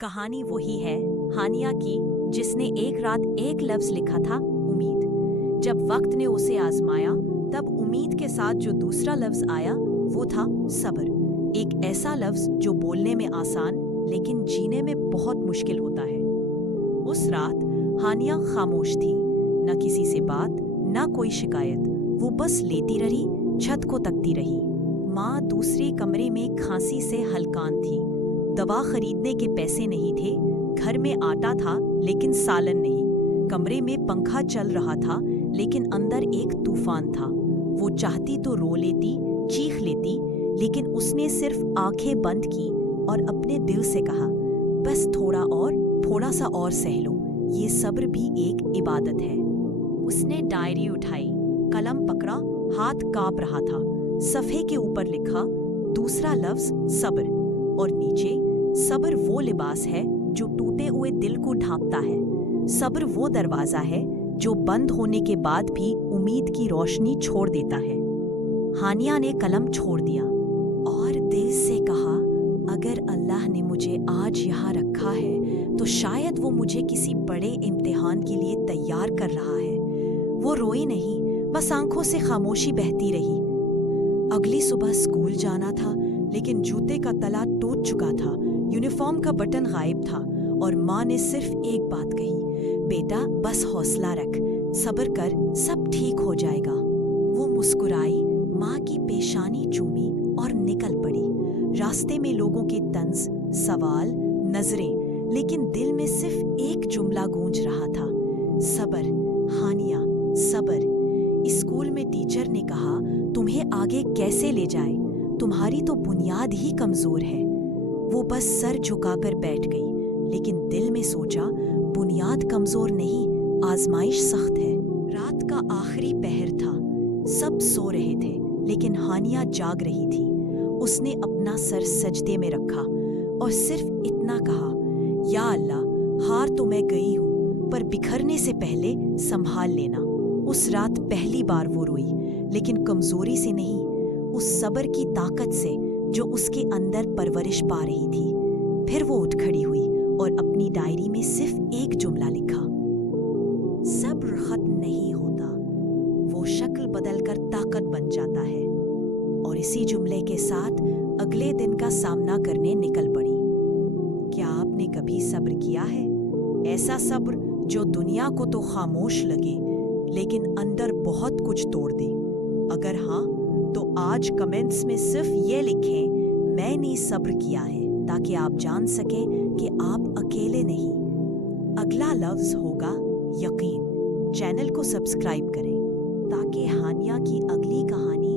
कहानी वही है हानिया की, जिसने एक रात एक लफ्ज लिखा था, उम्मीद। जब वक्त ने उसे आजमाया, तब उम्मीद के साथ जो दूसरा लफ्ज आया वो था सब्र। एक ऐसा लफ्ज जो बोलने में आसान लेकिन जीने में बहुत मुश्किल होता है। उस रात हानिया खामोश थी, न किसी से बात, न कोई शिकायत। वो बस लेटी रही, छत को तकती रही। माँ दूसरे कमरे में खांसी से हलकान थी। दवा खरीदने के पैसे नहीं थे, घर में आटा था लेकिन सालन नहीं। कमरे में पंखा चल रहा था लेकिन अंदर एक तूफान था। वो चाहती तो रो लेती, चीख लेती, लेकिन उसने सिर्फ आंखें बंद की और अपने दिल से कहा, बस थोड़ा सा और सह लो। ये सब्र भी एक इबादत है। उसने डायरी उठाई, कलम पकड़ा, हाथ कांप रहा था। सफ़े के ऊपर लिखा दूसरा लफ्ज सब्र, और नीचे सब्र वो लिबास है जो टूटे हुए दिल को ढांपता है। सब्र वो दरवाजा है जो बंद होने के बाद भी उम्मीद की रोशनी छोड़ देता है। हानिया ने कलम छोड़ दिया और दिल से कहा, अगर अल्लाह ने मुझे आज यहाँ रखा है तो शायद वो मुझे किसी बड़े इम्तिहान के लिए तैयार कर रहा है। वो रोई नहीं, बस आंखों से खामोशी बहती रही। अगली सुबह स्कूल जाना था, लेकिन जूते का तला टूट चुका था, यूनिफॉर्म का बटन गायब था, और माँ ने सिर्फ एक बात कही, बेटा बस हौसला रख, सब्र कर, सब ठीक हो जाएगा। वो मुस्कुराई, माँ की पेशानी चूमी और निकल पड़ी। रास्ते में लोगों के तंज, सवाल, नजरें, लेकिन दिल में सिर्फ एक जुमला गूंज रहा था, सब्र हानिया, सब्र। स्कूल में टीचर ने कहा, तुम्हें आगे कैसे ले जाए, तुम्हारी तो बुनियाद ही कमजोर है। वो बस सर झुकाकर बैठ गई, लेकिन दिल में सोचा, बुनियाद कमजोर नहीं, आजमाइश सख्त है। रात का आखिरी पहर था, सब सो रहे थे, लेकिन हानिया जाग रही थी। उसने अपना सर सजदे में रखा और सिर्फ इतना कहा, या अल्लाह, हार तो मैं गई हूँ, पर बिखरने से पहले संभाल लेना। उस रात पहली बार वो रोई, लेकिन कमजोरी से नहीं, उस सब्र की ताकत से जो उसके अंदर परवरिश पा रही थी। फिर वो उठ खड़ी हुई और अपनी डायरी में सिर्फ एक जुमला लिखा, सब्र खत्म नहीं होता, वो शक्ल बदलकर ताकत बन जाता है। और इसी जुमले के साथ अगले दिन का सामना करने निकल पड़ी। क्या आपने कभी सब्र किया है? ऐसा सब्र जो दुनिया को तो खामोश लगे, लेकिन अंदर बहुत कुछ तोड़ दे। अगर हाँ, तो आज कमेंट्स में सिर्फ ये लिखें, मैंने सब्र किया है, ताकि आप जान सकें कि आप अकेले नहीं। अगला लफ्ज होगा यकीन। चैनल को सब्सक्राइब करें ताकि हानिया की अगली कहानी